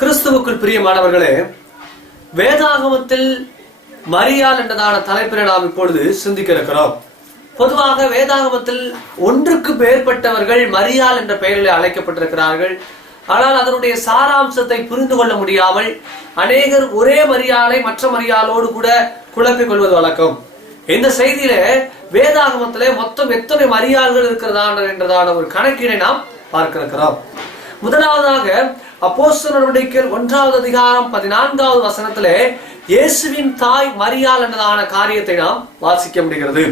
கிறிஸ்துவுக்குள் பிரியமானவர்களே வேதாகமத்தில் மரியால் என்றதான தலைப்பினை நாம் இப்பொழுது சிந்திக்க இருக்கிறோம் பொதுவாக வேதாகமத்தில் ஒன்றுக்கு மேற்பட்டவர்கள் மரியால் என்ற பெயரில் அழைக்கப்பட்டிருக்கிறார்கள். ஆனால் அதனுடைய சாராம்சத்தை புரிந்து கொள்ள முடியாமல் அநேகர் ஒரே மரியாதை மற்ற மரியாலோடு கூட குழப்பிக் கொள்வது வழக்கம். இந்த செய்தியில வேதாகமத்திலே மொத்தம் எத்தனை மரியாள்கள் இருக்கிறதா என்றதான ஒரு கணக்கீடை நாம் பார்க்க இருக்கிறோம் முதலாவதாக அப்போஸ்தல நடவடிக்கைகள் ஒன்றாவது அதிகாரம் பதினான்காவது வசனத்திலே இயேசுவின் தாய் மரியாள் என்றதான காரியத்தை நாம் வாசிக்க முடிகிறது.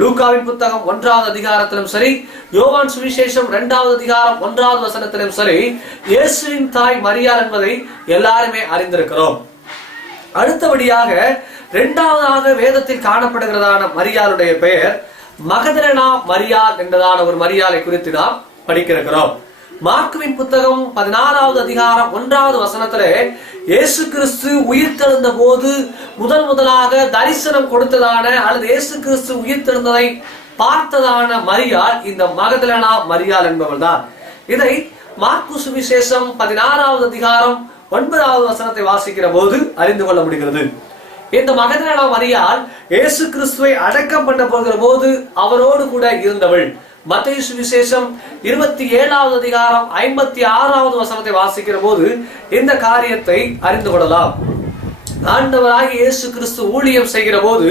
லூகாவின் புத்தகம் ஒன்றாவது அதிகாரத்திலும் சரி யோவான் சுவிசேஷம் இரண்டாவது அதிகாரம் ஒன்றாவது வசனத்திலும் சரி இயேசுவின் தாய் மரியாள் என்பதை எல்லாருமே அறிந்திருக்கிறோம். அடுத்தபடியாக இரண்டாவதாக வேதத்தில் காணப்படுகிறதான மரியாளுடைய பெயர் மகதரனா மரியாள் என்றதான ஒரு மரியாதை குறித்து நாம் படிக்கிறோம். மார்க்குவின் புத்தகம் பதினாறாவது அதிகாரம் ஒன்றாவது வசனத்திலே இயேசு கிறிஸ்து உயிர் தெழுந்த போது முதல் முதலாக தரிசனம் கொடுத்ததான அல்லது இயேசு கிறிஸ்து உயிர் தெழுந்ததை பார்த்ததான மரியாள் இந்த மகதலனா மரியாள் என்பவள் தான் இதை மார்க்கு சுவிசேஷம் பதினாறாவது அதிகாரம் ஒன்பதாவது வசனத்தை வாசிக்கிற போது அறிந்து கொள்ள முடிகிறது. இந்த மகதலனா மரியாள் இயேசு கிறிஸ்துவை அடக்கம் பண்ண போகிற போது அவரோடு கூட இருந்தவள். மத்திய சுவிசேஷம் இருபத்தி ஏழாவது அதிகாரம் ஐம்பத்தி ஆறாவது வசனத்தை வாசிக்கிற போது இந்த காரியத்தை அறிந்து கொள்ளலாம். ஆண்டவராக இயேசு கிறிஸ்து ஊழியம் செய்கிற போது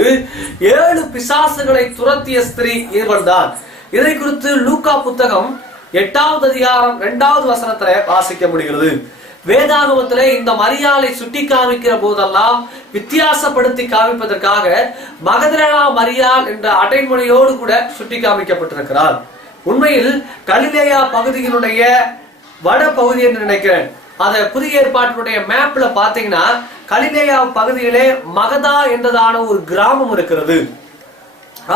ஏழு பிசாசுகளை துரத்திய ஸ்திரீ இவள்தான் இதை குறித்து லூக்கா புத்தகம் எட்டாவது அதிகாரம் இரண்டாவது வசனத்துல வாசிக்க முடிகிறது. வேதாகமத்திலே இந்த மரியாதை சுட்டி காமிக்கிற போதெல்லாம் வித்தியாசப்படுத்தி காமிப்பதற்காக மகதரனா மரியாள் என்ற அடைமொழியோடு கூட சுட்டி காமிக்கப்பட்டிருக்கிறார் உண்மையில் கலிலேயா பகுதியினுடைய வட பகுதி என்று நினைக்கிறேன். அதை புதிய ஏற்பாட்டினுடைய மேப்ல பாத்தீங்கன்னா கலிலேயா பகுதியிலே மகதா என்றதான ஒரு கிராமம் இருக்கிறது.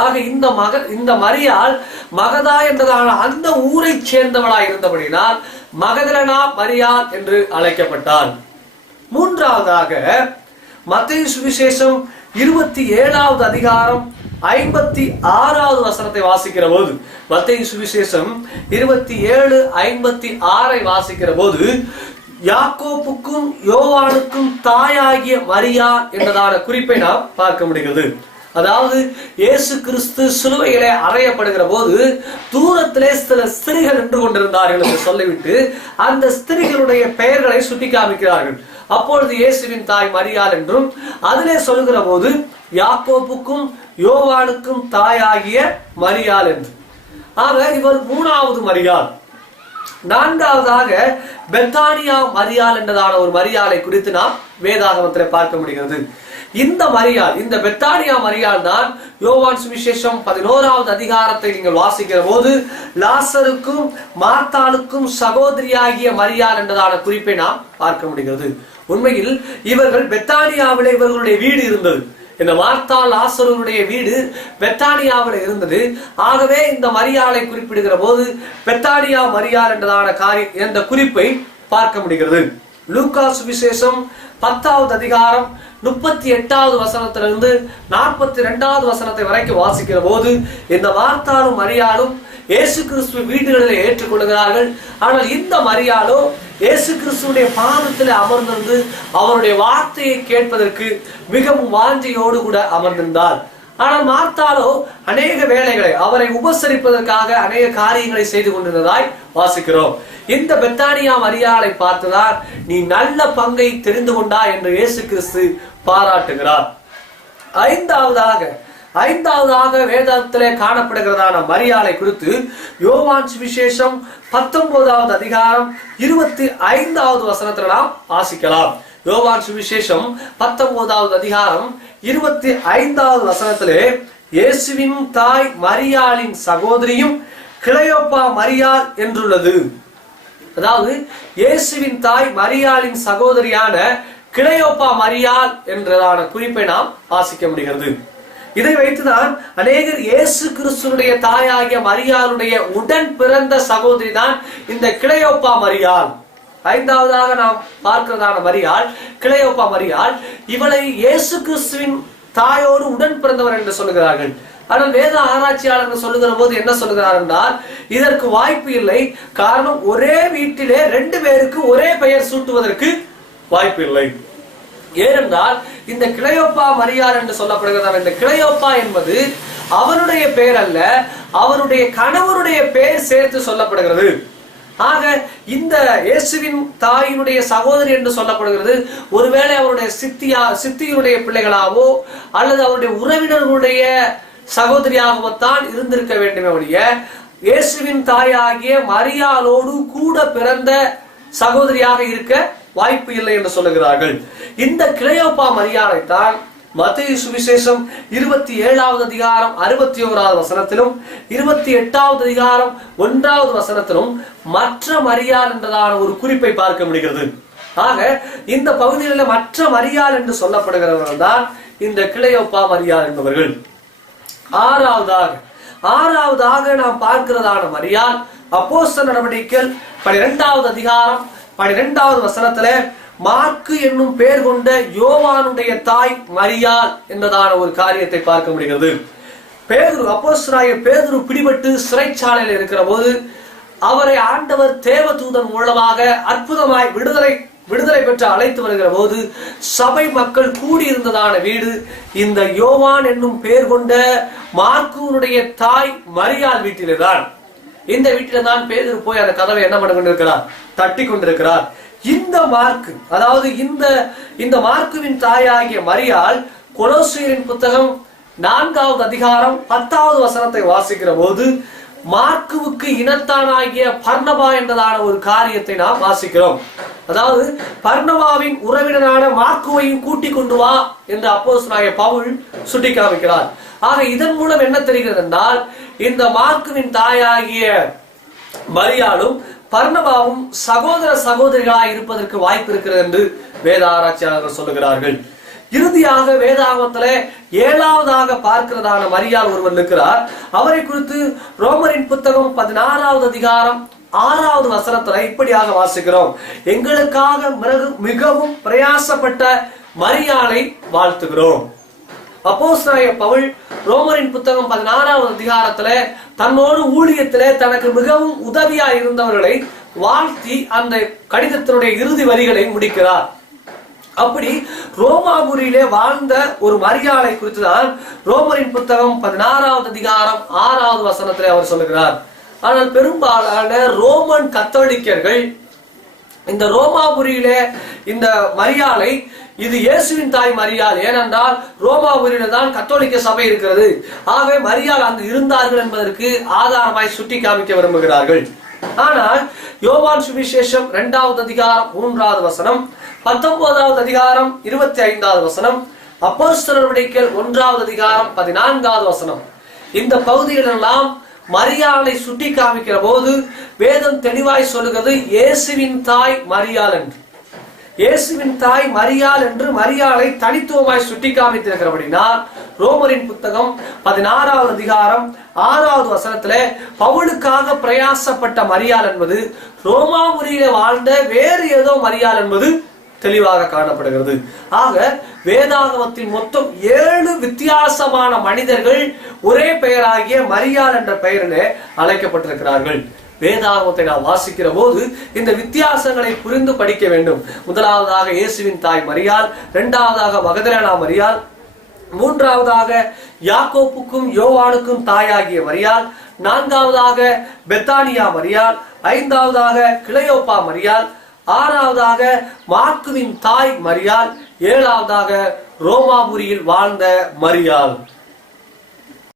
ஆக இந்த மக இந்த மரியால் மகதா என்றதான அந்த ஊரை சேர்ந்தவளாய் இருந்தபடினால் மகதலனா மரியாள் என்று அழைக்கப்பட்டார் மூன்றாவதாக மத்திய சுவிசேஷம் இருபத்தி ஏழாவது அதிகாரம் ஐம்பத்தி ஆறாவது வசனத்தை வாசிக்கிற போது மத்திய சுவிசேஷம் இருபத்தி ஏழு ஐம்பத்தி ஆறை வாசிக்கிற போது யாக்கோப்புக்கும் யோவானுக்கும் தாயாகிய மரியா என்றதான குறிப்பை நாம் பார்க்க முடிகிறது. அதாவது இயேசு கிறிஸ்து சிலுவையிலே அறையப்படுகிற போது தூரத்திலே சில ஸ்திரிகள் நின்று கொண்டிருந்தார்கள் என்று சொல்லிவிட்டு அந்த ஸ்திரிகளுடைய பெயர்களை சுட்டி காமிக்கிறார்கள். அப்பொழுது இயேசுவின் தாய் மரியாள் என்றும் அதிலே சொல்லுகிற போது யாக்கோப்புக்கும் யோவானுக்கும் தாயாகிய மரியாள் என்று. ஆக இவர் மூணாவது மரியாள். நான்காவதாக பெத்தானியா மரியாள் என்றதான ஒரு மரியாளை குறித்து நாம் வேதாகமத்தில் பார்க்க முடிகிறது. இந்த மரியாள் இந்த பெத்தானியா மரியாள் தான் யோவான் சுவிசேஷம் பதினோராவது அதிகாரத்தை நீங்கள் வாசிக்கிற போது லாசருக்கும் மார்த்தாளுக்கும் சகோதரியாகிய மரியாள் என்றதான குறிப்பை நாம் பார்க்க முடிகிறது. உண்மையில் இவர்கள் பெத்தானியாவில் இவர்களுடைய வீடு இருந்தது. இந்த மார்த்தா லாசருடைய வீடு பெத்தானியாவில் இருந்தது. ஆகவே இந்த மரியாளை குறிப்பிடுகிற போது பெத்தானியா மரியாள் என்றதான காரிய என்ற குறிப்பை பார்க்க முடிகிறது. லூக்கா சுவிசேஷம் பத்தாவது அதிகாரம் முப்பத்தி எட்டாவது வசனத்திலிருந்து நாற்பத்தி ரெண்டாவது வசனத்தை வரைக்கும் வாசிக்கிற போது இந்த வார்த்தாலும் மரியாலும் இயேசு கிறிஸ்துவ வீடுகளில் ஏற்றுக்கொள்கிறார்கள். ஆனால் இந்த மரியாலோ இயேசு கிறிஸ்துடைய பாதத்தில் அமர்ந்திருந்து அவருடைய வார்த்தையை கேட்பதற்கு மிகவும் வாஞ்சையோடு கூட அமர்ந்திருந்தார். ஆனால் மார்த்தாலோ அநேக வேலைகளை அவரை உபசரிப்பதற்காக அநேக காரியங்களை செய்து கொண்டிருந்ததாய் வாசிக்கிறோம். இந்த பெத்தானியா மரியாதை பார்த்துதான் நீ நல்ல பங்கை தெரிந்து கொண்டா என்று இயேசு கிறிஸ்து பாராட்டுகிறார். ஐந்தாவதாக ஐந்தாவதாக வேதத்திலே காணப்படுகிறதான மரியாதை குறித்து யோவான் சுவிசேஷம் பத்தொன்பதாவது அதிகாரம் இருபத்தி ஐந்தாவது வசனத்தில் நாம் வாசிக்கலாம். யோவான் சுவிசேஷம் பத்தொன்பதாவது அதிகாரம் இருபத்தி ஐந்தாவது வசனத்திலே இயேசுவின் தாய் மரியாளின் சகோதரியும் கிளையோப்பா மரியாள் என்றுள்ளது. அதாவது இயேசுவின் தாய் மரியாளின் சகோதரியான கிளையோப்பா மரியாள் என்றதான குறிப்பை நாம் வாசிக்க முடிகிறது. இதை வைத்துதான் அநேகர் இயேசு கிறிஸ்துனுடைய தாயாகிய மரியாளுடைய உடன் பிறந்த சகோதரி தான் இந்த கிளையோப்பா மரியாள். ஐந்தாவதாக நாம் பார்க்கிறதான மரியாள் கிளையோப்பா மரியாள் இவளை இயேசு கிறிஸ்துவின் தாயோடு உடன் பிறந்தவர் என்று சொல்லுகிறார்கள். ஆனால் வேத ஆராய்ச்சியாளர்கள் சொல்லுகிற போது என்ன சொல்லுகிறார் என்றால் இதற்கு வாய்ப்பு இல்லை. காரணம் ஒரே வீட்டிலே ரெண்டு பேருக்கு ஒரே பெயர் சூட்டுவதற்கு வாய்ப்பு இல்லை. ஏனென்றால் இந்த கிளையோப்பா மரியாள் என்று சொல்லப்படுகிறார் இந்த கிளையோப்பா என்பது அவருடைய பெயர் அல்ல அவருடைய கணவருடைய பெயர் சேர்த்து சொல்லப்படுகிறது. ஆக இந்த இயேசுவின் தாயினுடைய சகோதரி என்று சொல்லப்படுகிறது. ஒருவேளை அவருடைய சித்தியா சித்தியினுடைய பிள்ளைகளாவோ அல்லது அவருடைய உறவினர்களுடைய சகோதரியாகவத்தான் இருந்திருக்க வேண்டுமே ஒழிய இயேசுவின் தாயாகிய மரியாளோடு கூட பிறந்த சகோதரியாக இருக்க வாய்ப்பு இல்லை என்று சொல்லுகிறார்கள். இந்த கிளையோப்பா மரியாதை தான் மத்திய சுவிசேஷம் இருபத்தி ஏழாவது அதிகாரம் அறுபத்தி ஓராவது வசனத்திலும் இருபத்தி எட்டாவது அதிகாரம் ஒன்றாவது வசனத்திலும் மற்ற மரியாள் என்றதான ஒரு குறிப்பை பார்க்க முடிகிறது. ஆக இந்த பகுதியில் மற்ற மரியாள் என்று சொல்லப்படுகிறவர்கள் தான் இந்த கிளையோப்பா மரியாள் என்பவர்கள். ஆறாவதாக ஆறாவதாக நாம் பார்க்கிறதான மரியாள் அப்போஸ்த நடவடிக்கைகள் பனிரெண்டாவது அதிகாரம் பனிரெண்டாவது வசனத்துல மார்க்கு என்னும் பெயர் கொண்ட யோவானுடைய தாய் மரியாள் என்றதான ஒரு காரியத்தை பார்க்க முடிகிறது. பேதுரு அப்போஸ்தலனாகிய பேதுரு பிடிபட்டு சிறைச்சாலையில் இருக்கிற போது அவரை ஆண்டவர் தேவதூதன் மூலமாக அற்புதமாய் விடுதலை விடுதலை பெற்று அழைத்து வருகிற போது சபை மக்கள் கூடியிருந்ததான வீடு இந்த யோவான் என்னும் பெயர் கொண்ட மார்க்குனுடைய தாய் மரியாள் வீட்டிலே தான். இந்த வீட்டில தான் பேதர் போய் அந்த கதவை என்ன பண்ண கொண்டிருக்கிறார் தட்டி கொண்டிருக்கிறார் இந்த மார்க்கு அதாவது இந்த இந்த மார்க்குவின் தாயாகிய மரியாள் கொலோசியரின் புத்தகம் நான்காவது அதிகாரம் பத்தாவது வசனத்தை வாசிக்கிற போது மார்க்குவுக்கு இனத்தானாகிய பர்ணபா என்றதான ஒரு காரியத்தை நாம் வாசிக்கிறோம். அதாவது பர்ணபாவின் உறவினரான மார்க்குவையும் கூட்டி கொண்டு வா என்று அப்போஸ்தலனாகிய பவுல் சுட்டி காமிக்கிறார் ஆக இதன் மூலம் என்ன தெரிகிறது என்றால் இந்த மார்க்குவின் தாயாகிய மரியாளும் பர்ணபாவும் சகோதர சகோதரிகளாக இருப்பதற்கு வாய்ப்பு இருக்கிறது என்று வேத ஆராய்ச்சியாளர்கள் சொல்லுகிறார்கள். இறுதியாக வேதாகமத்திலே ஏழாவதாக பார்க்கிறதான மரியாள் ஒருவர் இருக்கிறார் அவரை குறித்து ரோமரின் புத்தகம் பதினாறாவது அதிகாரம் ஆறாவது வசனத்துல இப்படியாக வாசிக்கிறோம். எங்களுக்காக மிகவும் பிரயாசப்பட்ட மரியாளை வாழ்த்துகிறோம். அப்போஸ்தலைய பவுல் ரோமரின் புத்தகம் பதினாறாவது அதிகாரத்துல தன்னோடு ஊழியத்திலே தனக்கு மிகவும் உதவியா இருந்தவர்களை வாழ்த்தி அந்த கடிதத்தினுடைய இறுதி வரிகளை முடிக்கிறார். அப்படி ரோமாபுரியிலே வாழ்ந்த ஒரு மரியாதை குறித்து தான் ரோமரின் புத்தகம் பதினாறாவது அதிகாரம் ஆறாவது வசனத்திலே அவர் சொல்லுகிறார். ஆனால் பெரும்பாலான ரோமன் கத்தோலிக்கர்கள் இந்த ரோமாபுரியிலே இந்த மரியாதை இது இயேசுவின் தாய் மரியாள். ஏனென்றால் ரோமா ஊரில் தான் கத்தோலிக்க சபை இருக்கிறது. ஆகவே மரியாள் அங்கு இருந்தார்கள் என்பதற்கு ஆதாரமாய் சுட்டி காமிக்க விரும்புகிறார்கள். ஆனால் யோவான் சுவிசேஷம் இரண்டாவது அதிகாரம் மூன்றாவது வசனம் பத்தொன்பதாவது அதிகாரம் இருபத்தி ஐந்தாவது வசனம் அப்போஸ்தலர் ஒன்றாவது அதிகாரம் பதினான்காவது வசனம். இந்த பகுதிகளெல்லாம் மரியாளை சுட்டி காமிக்கிற போது வேதம் தெளிவாய் சொல்லுகிறது இயேசுவின் தாய் மரியாள் என்று. இயேசுவின் தாய் மரியாள் என்று மரியாளை தனித்துவமாய் சுட்டி காமித்திருக்கிறபடினால் ரோமரின் புத்தகம் பதினாறாவது அதிகாரம் ஆறாவது வசனத்துல பவுலுக்காக பிரயாசப்பட்ட மரியாள் என்பது ரோமாபுரியில வாழ்ந்த வேறு ஏதோ மரியாள் என்பது தெளிவாக காணப்படுகிறது. ஆக வேதாகமத்தின் மொத்தம் ஏழு வித்தியாசமான மனிதர்கள் ஒரே பெயராகிய மரியாள் என்ற பெயரிலே அழைக்கப்பட்டிருக்கிறார்கள். வேதாகமத்தை நாம் வாசிக்கிற போது இந்த வித்தியாசங்களை புரிந்து படிக்க வேண்டும். முதலாவதாக இயேசுவின் தாய் மரியாள் இரண்டாவதாக மகதலேனா மரியாள் மூன்றாவதாக யாக்கோப்புக்கும் யோவானுக்கும் தாயாகிய மரியாள் நான்காவதாக பெத்தானியா மரியாள் ஐந்தாவதாக கிளையோப்பா மரியாள் ஆறாவதாக மார்க்குவின் தாய் மரியாள் ஏழாவதாக ரோமாபுரியில் வாழ்ந்த மரியாள்.